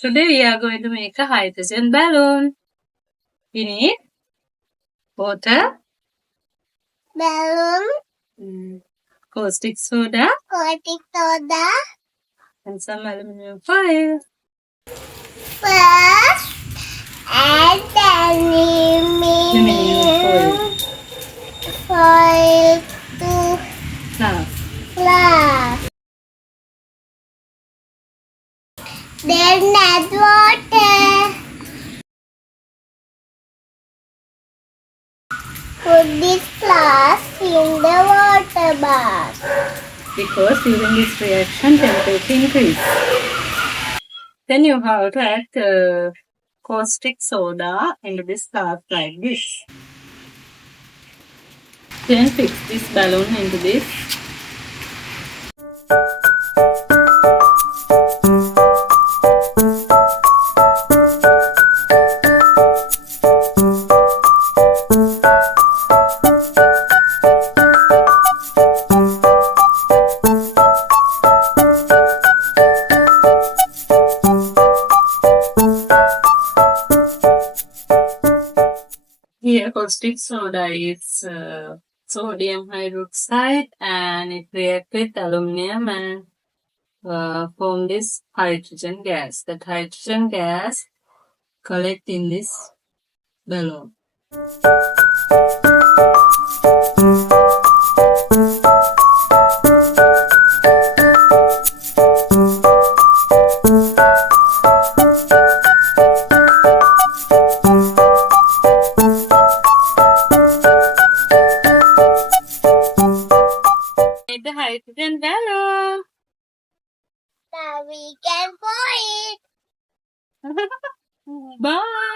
Today we are going to make a hydrogen balloon. We need water, balloon, caustic soda, and some aluminum foil. First, add aluminum foil to flask. Then add water. Put this flask in the water bath. Because during this reaction, temperature increase. Then you have to add caustic soda into this flask like this. Then fix this balloon into this. Here caustic soda is sodium hydroxide and it reacts with aluminum and form this hydrogen gas. That hydrogen gas collect in this balloon. The hydrogen balloon. Now we can pour it. Bye.